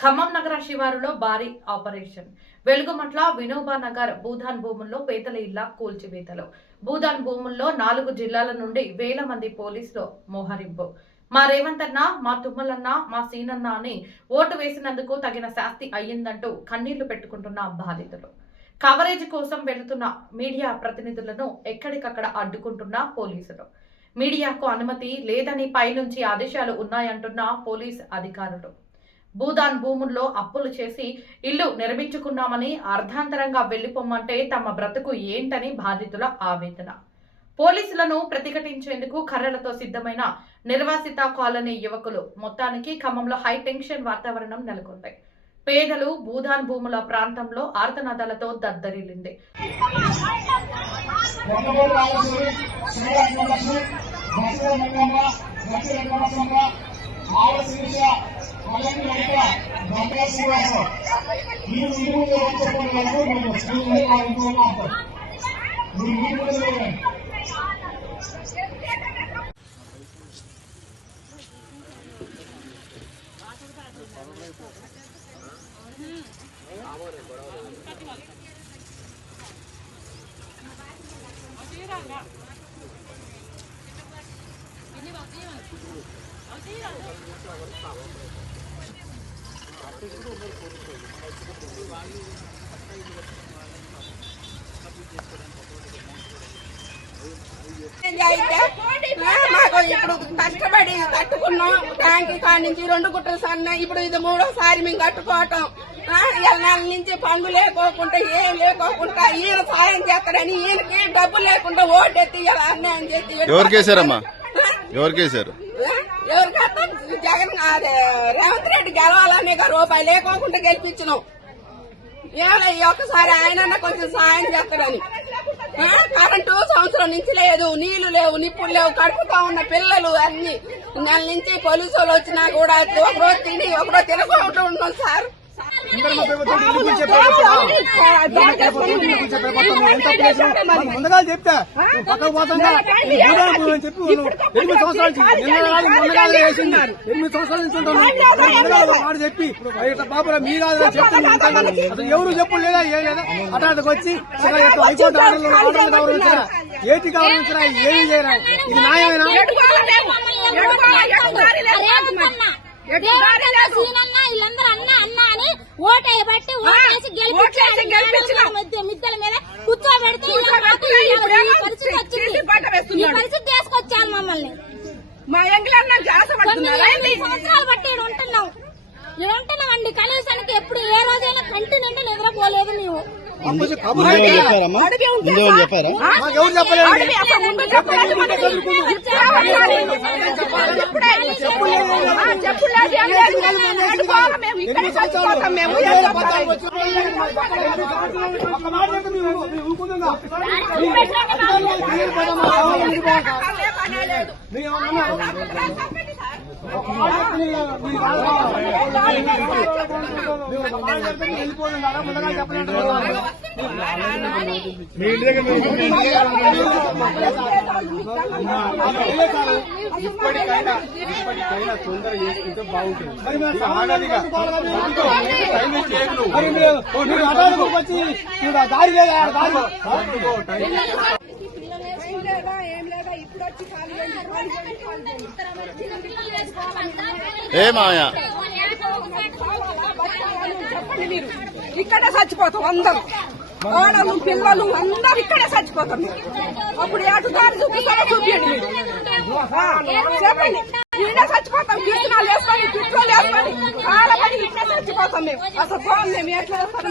ఖమ్మం నగర శివారులో భారీ ఆపరేషన్ వెలుగుమట్ల వినోబా నగర్ భూదాన్ భూముల్లో పేదల ఇళ్ల కూల్చివేతలు. భూదాన్ భూముల్లో 4 జిల్లాల నుండి వేల మంది పోలీసులు మోహరింపు. మా రేవంత్ అన్న, మా తుమ్మలన్న, మా సీనన్న అని ఓటు వేసినందుకు తగిన శాస్తి అయ్యిందంటూ కన్నీళ్లు పెట్టుకుంటున్న బాధితులు. కవరేజ్ కోసం వెళుతున్న మీడియా ప్రతినిధులను ఎక్కడికక్కడ అడ్డుకుంటున్న పోలీసులు. మీడియాకు అనుమతి లేదని పైనుంచి ఆదేశాలు ఉన్నాయంటున్న పోలీస్ అధికారులు. భూదాన్ భూముల్లో అప్పులు చేసి ఇల్లు నిర్మించుకున్నామని అర్ధాంతరంగా వెళ్లిపోమ్మంటే తమ బ్రతుకు ఏంటని బాధితుల ఆవేదన. పోలీసులను ప్రతిఘటించేందుకు కర్రలతో సిద్ధమైన నిర్వాసిత కాలనీ యువకులు. మొత్తానికి ఖమ్మంలో హై టెన్షన్ వాతావరణం నెలకొంది. పేదలు భూదాన్ భూముల ప్రాంతంలో ఆర్తనాదాలతో దద్దరిల్లింది. మాకు ఇప్పుడు కష్టపడి కట్టుకున్నాం. ట్యాంక్ కాడి నుంచి 2 గుట్టలు సన్న, ఇప్పుడు ఇది 3వసారి మేము కట్టుకోవటం. నెల నుంచి పంగు లేకోకుండా ఏం లేకోకుండా ఈయన సాయం చేస్తాడని ఈయనకి డబ్బులు లేకుండా ఓటెత్తి ఇలా అన్యాయం చేసి ఎవరికేసారమ్మా? ఎవరికేసారు? ఎవరికైతే జగన్ రేవంత్ రెడ్డి గెలవాలనే రూపాయి లేకోకుండా గెలిపించినాం. ఈ ఒక్కసారి ఆయన కొంచెం సాయం చేస్తాడని. కరెంటు సంవత్సరం నుంచి లేదు, నీళ్లు లేవు, నిప్పులు లేవు, కడుపుతా ఉన్న పిల్లలు అన్ని. నెల నుంచి పోలీసు వాళ్ళు వచ్చినా కూడా ఒకరోజు తిని ఒకరోజు తినకుండా ఉన్నాం సార్. ముందుగా చెప్తా పక్కకు పోతుందా 8 సంవత్సరాల నుంచి ఉంటాను చెప్పి బాబు మీ కాదు చెప్తాను. ఎవరు చెప్పు లేదా ఏం లేదా అటాటకు వచ్చి హైకోర్టు ఆర్డర్లు వచ్చినా ఏటి కావాలనిచ్చినా ఏమీ చేయరా. ఇది న్యాయమేనా? మిద్దల మీద కూర్చోబెడితే తీసుకొచ్చాను మమ్మల్ని. మా సంవత్సరాలు బట్టి ఉంటున్నాం ఉంటున్నామండి. కనీసానికి ఎప్పుడు ఏ రోజైనా కంటి నిండా నిద్రపోలేదు మేము. ఇప్పటికైనా తొందర చేసుకుంటే బాగుంటుంది. దారి లేదా మాయా ఇక్కడే చచ్చిపోతాం అందరూ. ఆడలు పిల్లలు అందరూ ఇక్కడే చచ్చిపోతాం. అప్పుడు ఏటుదారి చూపిస్తారో చూపించండి మీరు. చెప్పండి. ఇక్కడే చచ్చిపోతాం. కీర్తనాలు వేసుకొని చుట్టూలు వేసుకొని కాలపడి ఇక్కడే చచ్చిపోతాం మేము. అసలు మేము ఎట్లా వేస్తారో